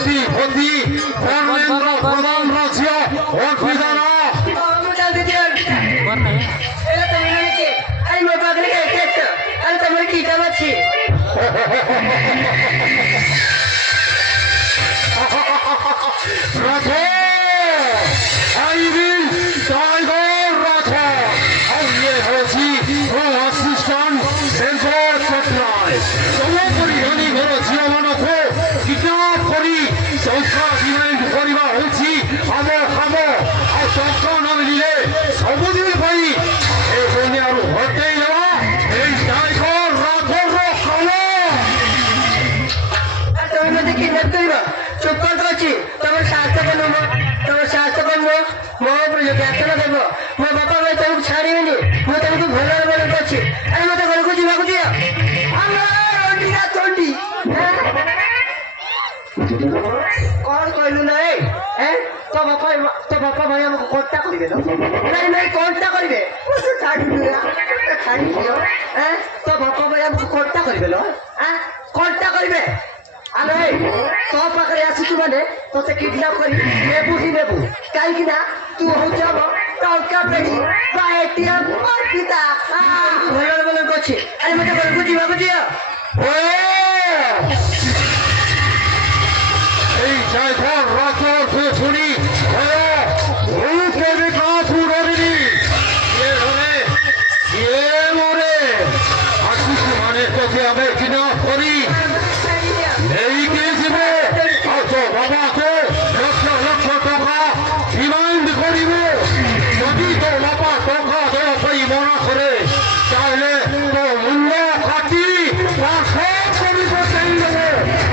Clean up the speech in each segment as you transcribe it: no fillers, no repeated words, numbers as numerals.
কোটিপতি ধর্মেন্দ্র প্রধান রাজ্য অর্পিতা कौन कहलु नहीं हैं तो बापा भाई हमको कोटा करिवे नहीं कोटा करिवे मुझे छाड़ी दियो हैं तो बापा भाई हमको कोटा करिवे लो हैं कोटा करिवे आले तो पाखरे आसी तू माने तो से किडनैप करी नेबू काई कि ना तू हो जाब टका पेडी बा एटीएम और पिता बोलन कोछि अरे मते बोल को दियो ओए এই জয়ধর রাথোর ফুছুনি ভূকে বিকাশ উড়নি এ মরে আসিস মানে তোকে আমি কিনা করি এই কে দিবে তো বাবা তো লক্ষ লক্ষ টাকা রিমাইন্ড করিব যদি তো বাবা টাকা দেওয়া পাই মনা করে তাহলে তো মূল্য খাটি তা সব করিব সেই দেবে আমি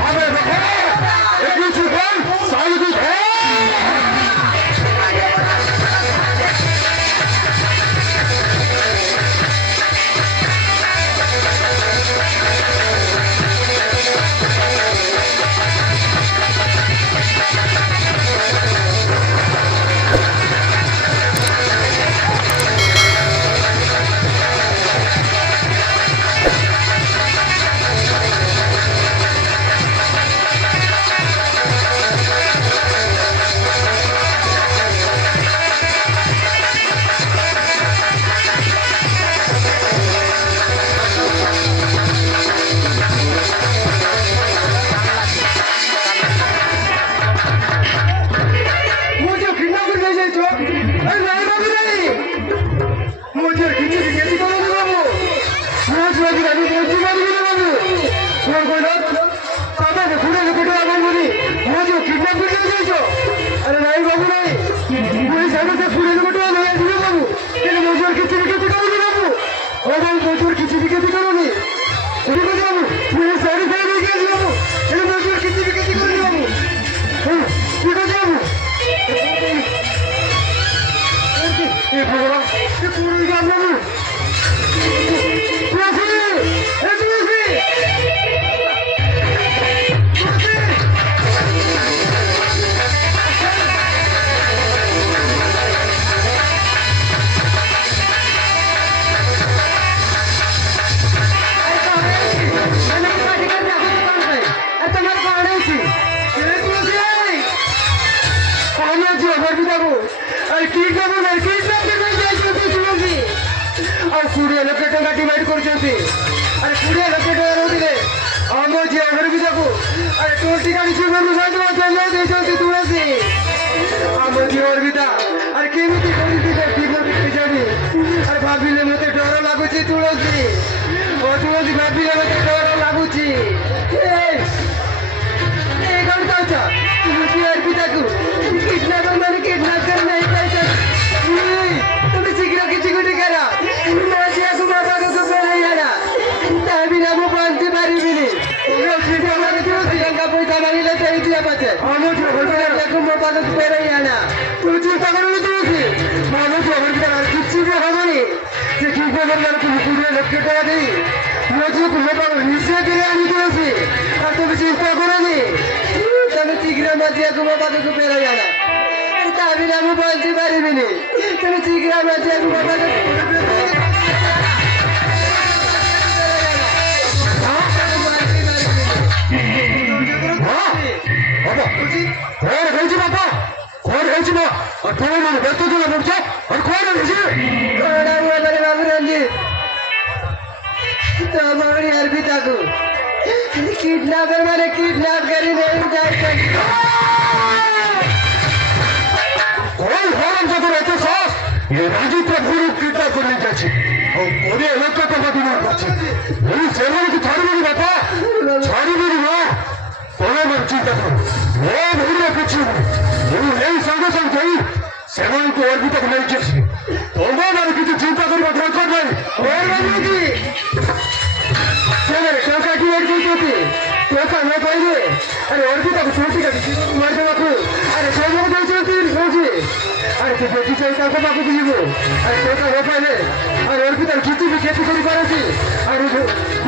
भाविले मते डर लागुची तुलसी ओ तुलसी भाविले मते डर लागुची ए कौन कहता तुलसी और पिता को किडनैप माने किडनैप कर नहीं पाइछा तुम शीघ्र किछि गुटी करा नाजिया को बाबा को पहले यारा ताबी ना मु बांधते पारिबिनी ओ वीडियो माने तुलसी लंका पैसा मानिले तेई दिया पाछे हमो जो होटल को मो बाबा को पहले याना तू चिंता करले तुलसी मानो जो होटल किछि भी हमानी যে কি খবর গেল তুমি পুরো লক্ষ্য টাকা দেই মজু তুমি বাবা নিচে দিয়ে আনি দিয়েছি আর তুমি চিন্তা করনি তুমি শীঘ্র মাঝিয়া কুমা বাবাকে পেরে যানা আমি আমি বলতে পারিবিনি তুমি শীঘ্র মাঝিয়া কুমা বাবাকে କଣ ହେଇଛି ବାପା କଣ ହେଇଛି ମା ତମେ ମାନେ ବ୍ୟସ୍ତ ଜଣା ପଡୁଛ କଣ ହେଇଛି କଣ ହୁଏ ମାନେ ବାବୁ ରଞ୍ଜିତ तो मगड़ी अर्पिता को किडनैपर मैंने किडनैप करी नहीं जाए कौन हराम जादू रहते सास ये राजू प्रभु किडनैप करने जाए और पूरे लोग का दिमाग करছে এই সেবন কি ছাড়িবি বাবা ছাড়িবি না তোমরা মন চিন্তা করো ও ভুলে কিছু তুমি এই সঙ্গে সঙ্গে সেবন को अर्पिता को नहीं चाहिए তোমরা মানে কিছু চিন্তা করবে দরকার নেই और बाबूजी चले टोका की ओर गई थी टोका मैं पहले अरे अर्पिता को छोटी का मार दे बापू अरे सोमो दे चलती रोजी अरे तो बेटी चाहिए तो बापू को जीवो अरे टोका वो पहले अरे अर्पिता कितनी भी खेती करी पारे थी अरे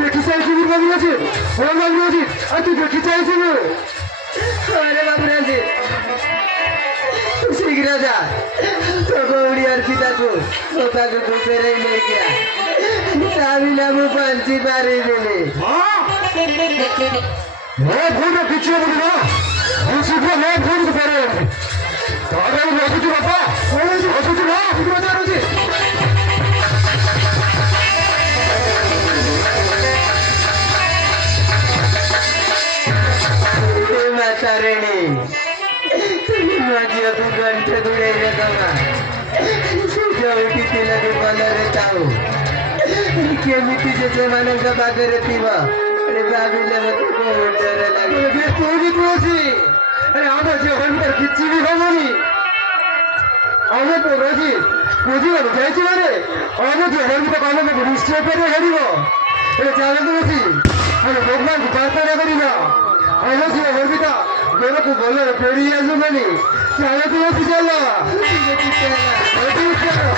बेटी चाहिए जीवन बाबू जी और बाबू जी अरे तू बेटी चाहिए जीवो अरे बाबू जी शीघ्र जा तो गौड़ी अर्पिता को टोका को फेरे ले गया तामिला मु पंची पारी देले मैं भूल में पीछे बोली ना दूसरी मैं भूल को पड़े दादा ने कुछ बापा कुछ ना कुछ बता रही थी माता रेणी तुम मजिया को घंटे दुड़े रे दमा जो उठी तिला के बलरे ताऊ केमिति जे सेମାନଙ୍କ ପାଖରେ ଥିବ अरे भाविले मते बहुत डर लागे बे तू भी रोजी अरे आधा जे भीतर किछि भी होबनी आमे तो रोजी रोजी वाला जाइछि मारे आमे जे भीतर कामे में निश्चय करे हेरिबो अरे चाले तो रोजी अरे भगवान को प्रार्थना करिना आमे जे भीतर गोरो को बोले फेरी आजु मानी चाले तो रोजी चला रोजी चला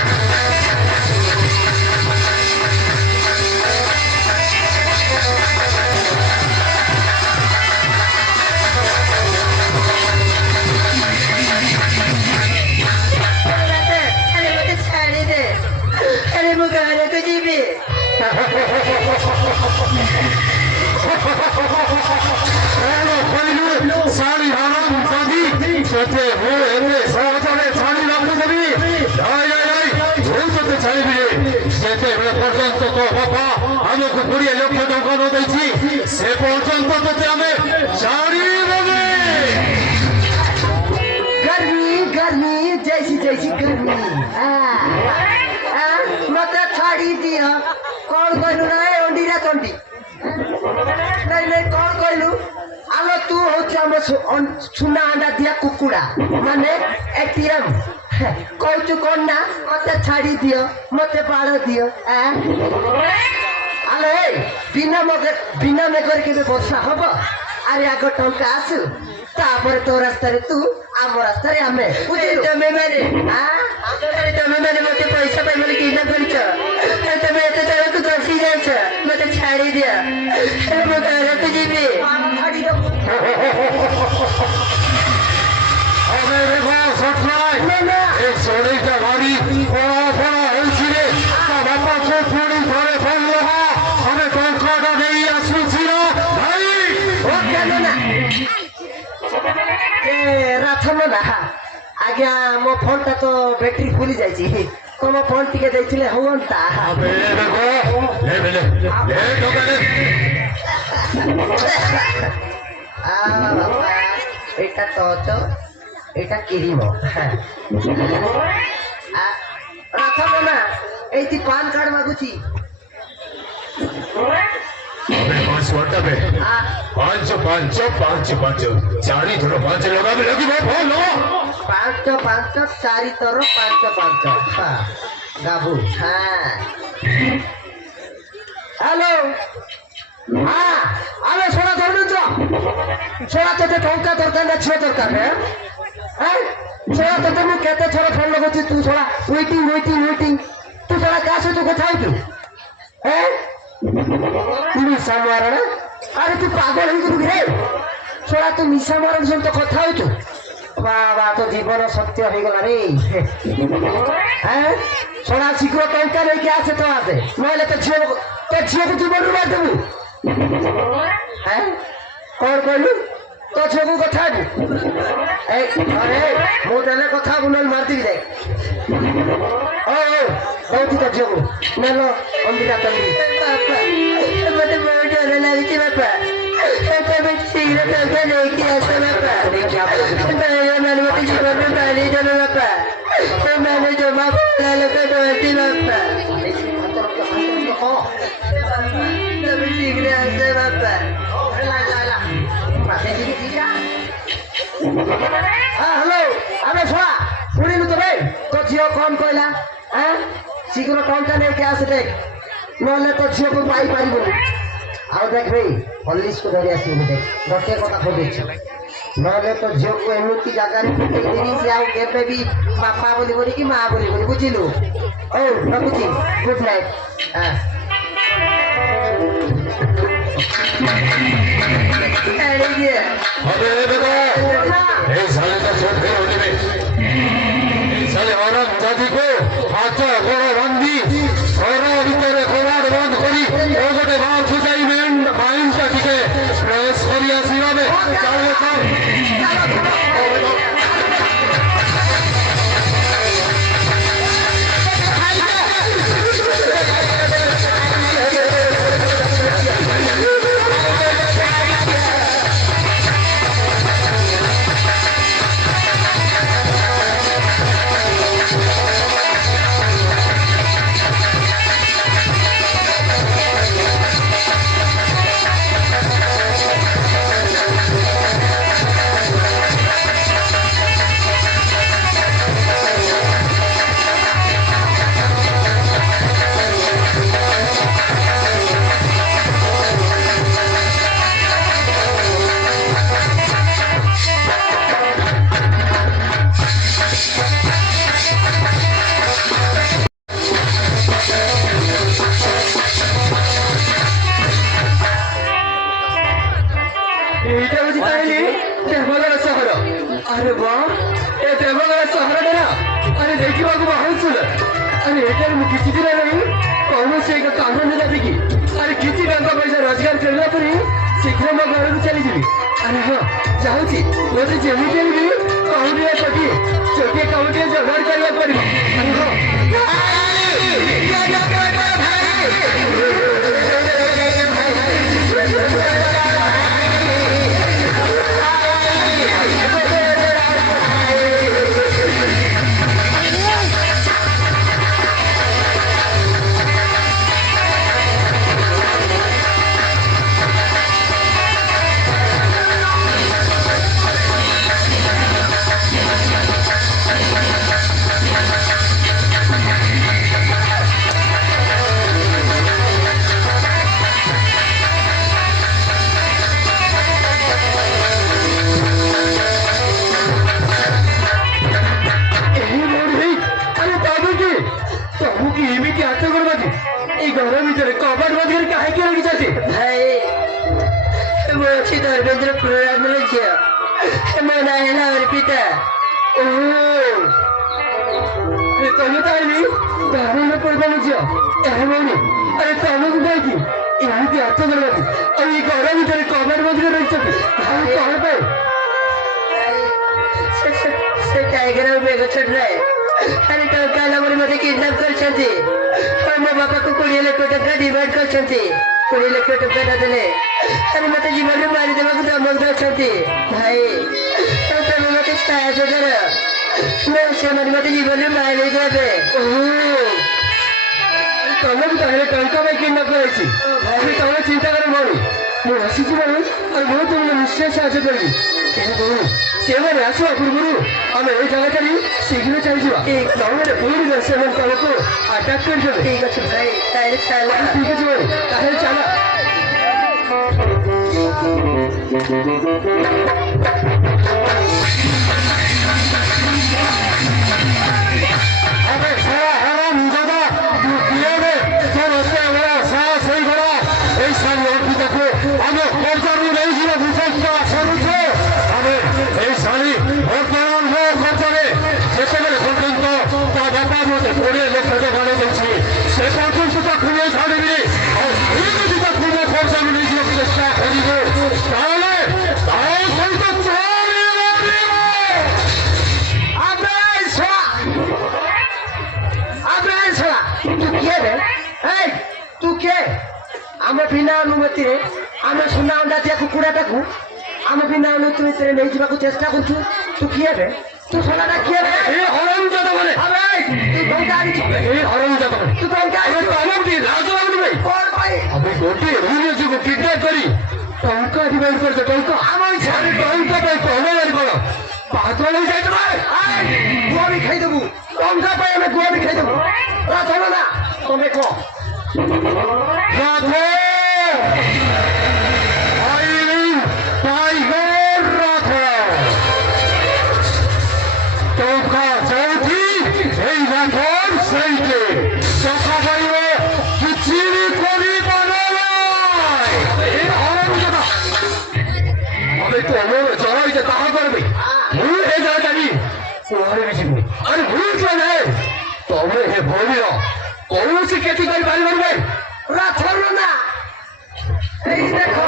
अरे वो गाने तो जी भी साड़ी हराम दादी कहते हो एने सावधाने साड़ी लागू देबी आई भूल तो छाड़बी सेते बेले पर्यंत तो बापा हमको 20 लाख टका न देछि से पर्यंत तते हमें छाड़ीबे गर्मी गर्मी जैसी जैसी गर्मी मत छाड़ी दिया कौन कहलु ना अंडीरा तंडी नहीं नहीं कौन कहलु आलो तू होछ हम सुना अंडा दिया कुकुड़ा माने एटीएम कहछु कोन ना मत छाड़ी दियो मत बाड़ दियो आलो ए बिना में करके वर्षा हबो अरे आगो टंका आसु तापर तो रास्ता रे तू आम रास्ता रे हमें तमे मारे तमे मारे मते पैसा पाई बोले किडनैप करिछ तमे एते तरह तू दसी जाइछ मते छाड़ी दिया अरे मो घर तो जीबी छाड़ी दो अबे देखो सटनाय ना एक सोने का गाड़ी बड़ा होइछि रे ता बापा को थोड़ी घरे फोन लगा हमें टंकाटा नहीं आसुछि ना भाई ओ केन ना ए राथम ना आज्ञा मो फोन ता तो बैटरी फुली जाइछि तुम फोन टिके दैथिले होवंता अबे देखो ले टोका ले बाबा এটা তো এটা কিরিমো রাখো না এইটি পান কার্ড মাগুছি अबे 5 पे पांच चारी थोड़ा 5 लगा भी लगी भाई फोन लो पांच चारि तर पांच गाबू हाँ हेलो हाँ हेलो सोना धर्मेन्द्र सोना तो टंका दरकार ना छे दरकार है सोना तो मैं कहते थोड़ा फोन लगोची तू थोड़ा वेटिंग तू थोड़ा क्या से तू कथा तू हैं निशा मारण अरे तू पागल हो गई रे छोड़ा तू निशा मारण से तो कथा हो तू बाबा तो जीवन सत्य हो गला रे हैं छोड़ा शीघ्र टंका लेके आसे तो आसे नहले तो झियो को जीवन मार देबू हैं कौन कहलू তো ঝিওকে কথা এই আরে মো তাহলে কথা বুনল মারতি যাই ও কৌতি তো ঝিওকে নেলো অম্বিকা তন্দি বাপা মতে বড় ডর লাগছে বাপা তুমি শীঘ্র কাউকে দেখে আসো বাপা মানে মতে জীবনে পালিয়ে যাবে বাপা মানে জমা লোকে ডরছি বাপা তুমি শীঘ্র আসো বাপা হ্যালো আরে শোনা শুনিলু তো রে তো ঝিও কম কইলা হ্যাঁ শীঘ্র টনটা নেই আসে দেখ নহলে তো ঝিওকে পাই পারিবনি ଆଉ ଦେଖ ଭାଇ ପୋଲିସକୁ ଧରି ଆସିବୁ ଦେଖ ଗୋଟେ କଥା ଖୋଜୁଛି ନହେଲେ ତ ଝିଅକୁ ଏମିତି ଜାଗାରେ ପକେଇଦେବି ସେ ଆଉ କେବେ ବି ବାପା ବୋଲିବନି କି ମା ବୋଲିବନି ବୁଝିଲୁ ହଉ ରଖୁଛି ଗୁଡ୍ ନାଇଟ୍ अबे बेटा ए साले का छोड़ दे होने में ए साले औरत जाति को हाथ गोड़ा बंदी और भीतर कोराड बंद करी ओ गोटे बाल छुटाई माइंड का टिके प्रेस करिया सीमा में चलो चल এইটা বুঝি তাহলে দেবগড় সহর আরে বাহ এ দেবগড় সহরটা না আরে ଦେଖିବାକୁ ବହୁତ ସୁନ୍ଦର ଆରେ ଏଠାରେ ମୁଁ କିଛି ଦିନ ରହି କୌଣସି ଏକ କାମ ନ ଯାବିକି ଆରେ କିଛି ଟଙ୍କା ପଇସା ରୋଜଗାର କରିବା ପରେ ଶୀଘ୍ର ମୋ ଘରକୁ ଚାଲିଯିବି ଆରେ ହଁ ଯାଉଛି ମୋତେ ଯେମିତି ହେଲେ ବି କାଉଁଟିଆ ଛୋଟିଏ କାଉଁଟିଆ ଯୋଗାଡ଼ କରିବାକୁ ପଡ଼ିବ ଆରେ ହଁ धर्मेंद्र प्रोग्राम मना है ना मेरे पिता तुम ताली धर्मेंद्र प्रोग्राम अरे तुमको कही एमती हाथ करवाती और ये घर भर कबाड़ मध्य रही कौन पे टाइगर मेघ छड़ रहा है अरे टंका मत किडनाप कर मो बापा को 20 लाख टका डिमांड कर 20 लाख टका ना देले अरे मत जीवन में मारिदेवा को धमक दे भाई तुम मत साहय कर से मत जीवन में मारि देबे तुम पहले टंका में किडनाप कराई भाई तुम चिंता कर मोरी ମୁଁ ଆସିଛି ମାନେ ଆଉ ମୁଁ ତୁମକୁ ନିଶ୍ଚୟ ସାହାଯ୍ୟ କରିବି କିନ୍ତୁ ସେମାନେ ଆସିବା ପୂର୍ବରୁ ଆମେ ଏଇ ଜାଗା ଛାଡ଼ି ଶୀଘ୍ର ଚାଲିଯିବା ନହେଲେ ପୁଣି ସେମାନେ ତମକୁ ଆଟାକ୍ କରିଦେବେ ଠିକ ଅଛି ଭାଇ ତାହେଲେ ଚାଲ ଠିକ ଅଛି ଭାଇ ତାହେଲେ ଚାଲ अरे सारा हराम दादा तू किए रे सर होते बड़ा साहस है बड़ा ऐसा लोग देखो हमें कर्जा में नहीं जीवा भूषण का शुरू थे हमें ऐसा नहीं और कारण हो कर्जा में जैसे मेरे पर्यंत ता बापा मुझे 20 लाख टका गाने देछि से पर्यंत तो खुले छाड़बी और ये যদি তা খুলে कर्जा में नहीं जीवा चेष्टा करिबो ताहले ताও सहित ଆମେ ବିନା ଅନୁମତିରେ ଆମେ ସୁନା ଅଣ୍ଡା କୁକୁଡ଼ାଟାକୁ ଆମେ ବିନା ଅନୁମତିରେ ନେଇଯିବାକୁ ଚେଷ୍ଟା କରୁଛୁ। ତୁ କିଏ ବେ? ତୁ ସୁନାଟା କିଏ ବେ? ଏ ହରାମଜାଦ ମାନେ ତୁ ଟଙ୍କା ଆଣିଛୁ। ଏ ହରାମଜାଦ ମାନେ ତୁ ଟଙ୍କା ଆଣିଛୁ। ତମକୁ ଲାଜ ଲାଗୁନି ଭାଇ? କଣ ପାଇଁ? ଆମେ ଗୋଟିଏ ଝିଅକୁ କିଡନାପ କରି ଟଙ୍କା ଡିମାଣ୍ଡ କରୁଛେ। ଟଙ୍କା ଆମ ଇଚ୍ଛା ଟଙ୍କା ପାଇଁ କହନାରି କଣ ପାଗଳ ହେଇଯାଇଛ ଭାଇ? ଗୁଆ ବି ଖାଇଦେବୁ। ଟଙ୍କା ପାଇଁ ଆମେ ଗୁଆ ବି ଖାଇଦେବୁ। ରାଧନ ନା ତମେ କହ। রাধে আইরিন টাইগার রাধে টকা চৌধুরী এই রাধর সেইকে টাকা পাইবে কিছু করিব নাই। এই হরামজাদা আমি তোমার জড়াইতে তাহা করবে ମୁଁ ଏ ଜାଗା ଜାଣି କୁଆଡ଼େ ବି ଯିବୁନି। ଆରେ ଭୁଲ ନାହିଁ ତମେ ହେ ଭଉଣୀର କୌଣସି କ୍ଷତି କରିପାରିବନି ଭାଇ। রাধন না এই দেখো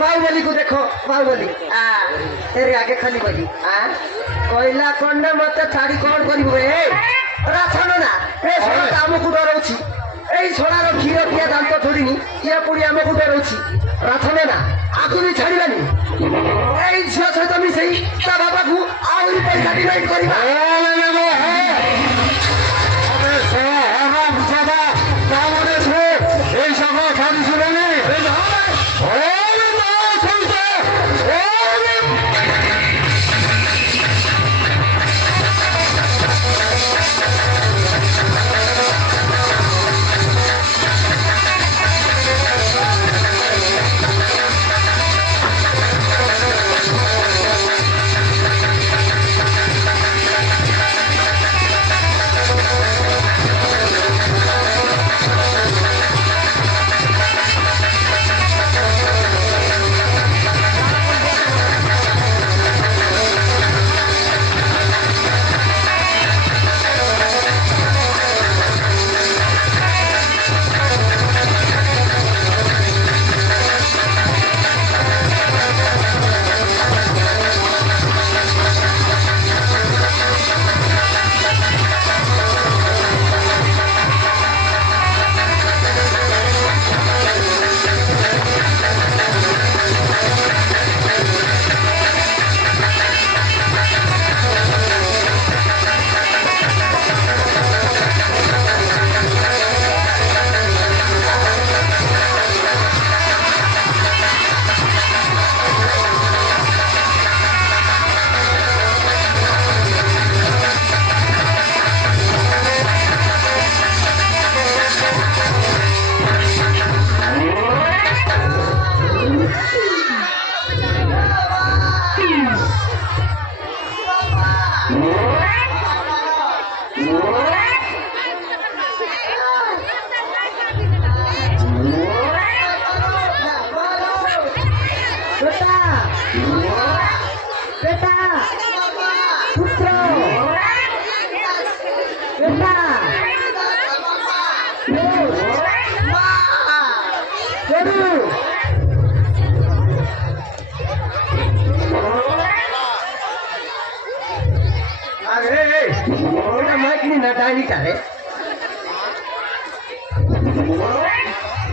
বাহুবলী को देखो बाहुबली तेरे आगे खाली बली কইলা কন্যা মতে ছাড়ি কଣ କରିବୁ ଏ ରାଧନ ନା ଏ ଶଳାଟା ଆମକୁ ଡରଉଛି। ଏଇ ଶଳାର କ୍ଷୀର ପିଆ ଦାନ୍ତ ଥୋଡ଼ିନି ଇଏ ପୁଣି ଆମକୁ ଡରଉଛି। ରାଧନ ନା ଆକୁ ବି ଛାଡ଼ିବାନି। ଏଇ ଝିଅ ସହିତ ମିଶେଇ ତା ବାପାକୁ ଆହୁରି ପଇସା ଡିମାଣ୍ଡ କରିବା। এই সভা খালি ছিল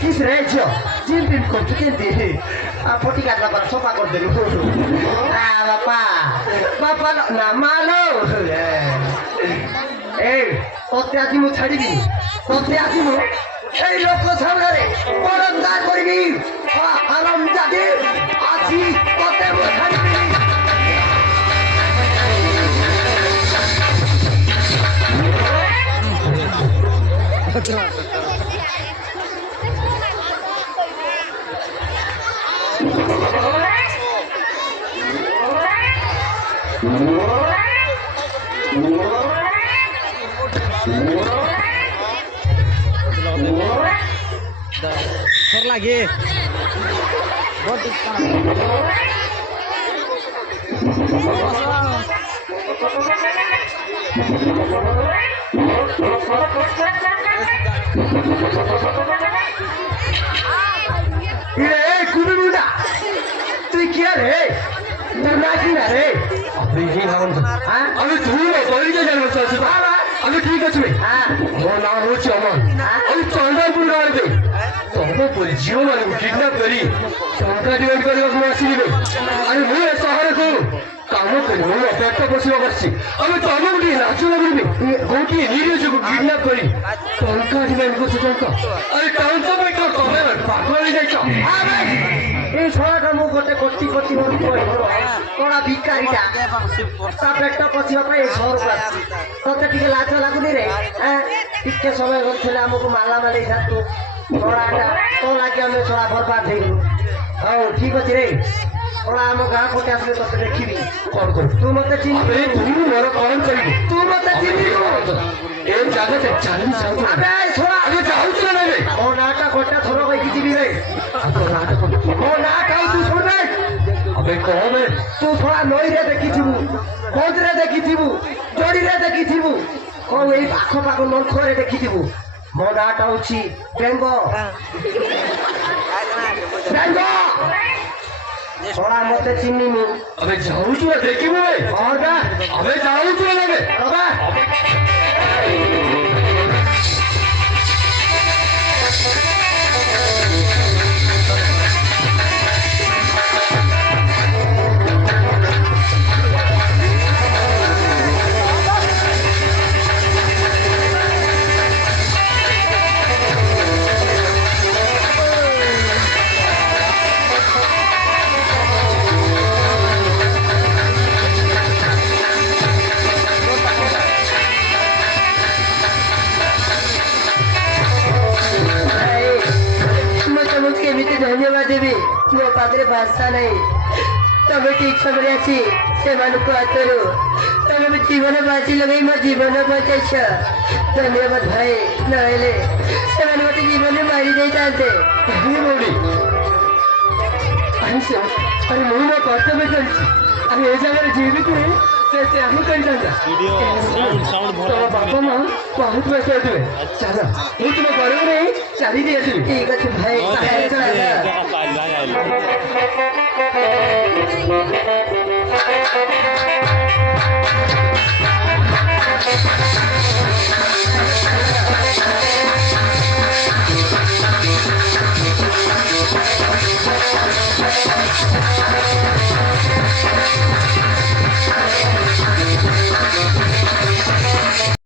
किस रे झियो जिम टिम करछु केंती फटी काटला पर सोफा कर देलु बापा बापा ना मानो ए तोते আজি मु छाड़ीबी तोते আজি मु এই লোক সামনে পরন্দা করবি হারাম জাদি আজি তোতে মু ছাড়ীবি lagi buat কুমিরুদা তুই কি রে তোর নাকি না রে আমি তুমি বলিতে জানবো চাচ্ছি আমি ঠিক আছে হ্যাঁ ମୋ ନାଁ ହଉଛି ଅମନ। আমি ଚଣ୍ଡାପୁର ଗାଁରେ ତମ ପରି ଝିଅମାନଙ୍କୁ କିଡନାପ କରି ଟଙ୍କା ଡିମାଣ୍ଡ କରିବାକୁ ଆସିଯିବେ। ଆରେ ମୁଁ ଏ ସହରକୁ କାମ କରି ମୁଁ ପେଟ ପୋଷିବାକୁ ଆସିଛି। ଆମେ ତମକୁ ଟିକେ ଲାଜ ଲାଗୁନି? ଗୋଟିଏ ନିରୀହକୁ କିଡନାପ କରି ଟଙ୍କା ଡିମାଣ୍ଡ କରୁଛ ଟଙ୍କା। ଆରେ ଟଙ୍କା ପାଇଁ କଣ ତମେ ପାଗଳ ହେଇଯାଇଛ? এই ছড়াটা মু গোটে কোটি কোটি কড়া ভিকারিটা তা পেটটা পচিবা পাই এই শহরକୁ ଆସିଛି। ତତେ ଟିକେ ଲାଜ ଲାଗୁନି ରେ? ଟିକେ ସମୟ କରିଥିଲେ ଆମକୁ ମାଲା ମାଲେଇ ଥାନ୍ତୁ। କଳାଟା ତୋ ଲାଗି ଆମେ ଛଡ଼ା ବର୍ବାଦ ହେଇଗଲୁ। ହଉ ଠିକ ଅଛି ରେ, କଳା ଆମ ଗାଁ ପଟେ ଆସିଲେ ତତେ ଦେଖିବି। କଣ କରିବୁ? ତୁ ମତେ ଚିହ୍ନିବୁ? ଆରେ ତୁ ମୋର କଣ କରିବୁ? ତୁ ମତେ ଚିହ୍ନିବୁ? ଏ ଜାଗାରେ ଚାଲି ଯାଉଛୁ। ଆବେ ଛଡ଼ା ଆରେ ଯାଉଛୁ ନା ନାଇଁ? ମୋ ନାଁଟା ଗୋଟେ ଥର କହିକି ଯିବି ରେ। ମୋ ନାଁ କାଉଛୁ ଶୁଣେ। अबे कौन है? तू थोड़ा नई रे देखिथिबु, खोज रे देखिथिबु, जोड़ी रे देखिथिबु, को एई पाखो पाखो नलख रे देखिथिबु। मो नाटा होछि बेंगो। बेंगो थोड़ा मते चिन्निमु। अबे जाऊछु ना देखिबो बे। और का अबे जाऊछु ना बे। बाबा केमिति धन्यवाद देवी मो पाखरे भाषा नहीं। तमे ठीक समय आसी से मानुको आतरु तमे जीवन बाजी लगे मो जीवन बचाइछ। धन्यवाद भाई नहले से मते जीवन मारी दे जाते। ये बोली अरे से अरे मैं ना कर्तव्य करछि। अरे ए जगह रे जीवित है से हम कहीं जाता। तो बाबा मां बहुत पैसा देबे। चला मैं तुम घरे रे चली दिए। ठीक है भाई।